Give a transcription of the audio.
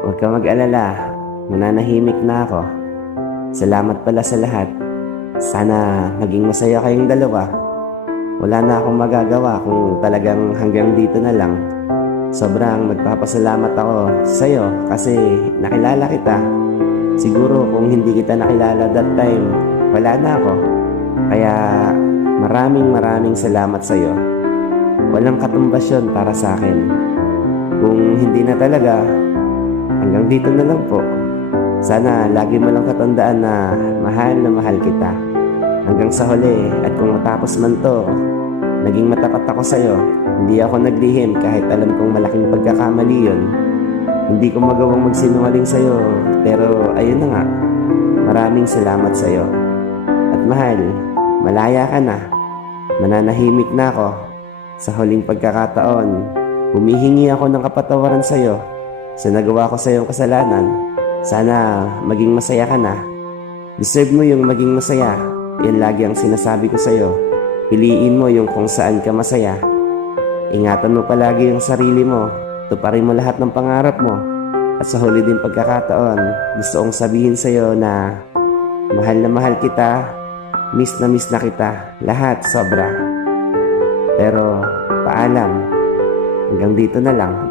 Huwag ka mag-alala, mananahimik na ako. Salamat pala sa lahat. Sana naging masaya kayong dalawa. Wala na akong magagawa kung talagang hanggang dito na lang. Sobrang magpapasalamat ako sa'yo kasi nakilala kita. Siguro kung hindi kita nakilala that time, wala na ako. Kaya maraming salamat sa'yo. Walang katumbas yun para sa akin. Kung hindi na talaga, hanggang dito na lang po. Sana lagi mo lang katandaan na mahal kita. Hanggang sa huli, at kung matapos man to, naging matapat ako sa'yo. Hindi ako naglihim kahit alam kong malaking pagkakamali yun. Hindi ko magawang magsinungaling sa'yo, pero ayun na nga. Maraming salamat sa'yo. At mahal, malaya ka na. Mananahimik na ako. Sa huling pagkakataon, humihingi ako ng kapatawaran sa'yo sa nagawa ko sa iyong kasalanan. Sana maging masaya ka na. Deserve mo yung maging masaya. Yan lagi ang sinasabi ko sa iyo. Piliin mo yung kung saan ka masaya. Ingatan mo palagi yung sarili mo. Tuparin mo lahat ng pangarap mo. At sa huli din pagkakataon, gusto kong sabihin sa iyo na mahal kita. Miss na kita. Lahat sobra. Pero paalam. Hanggang dito na lang.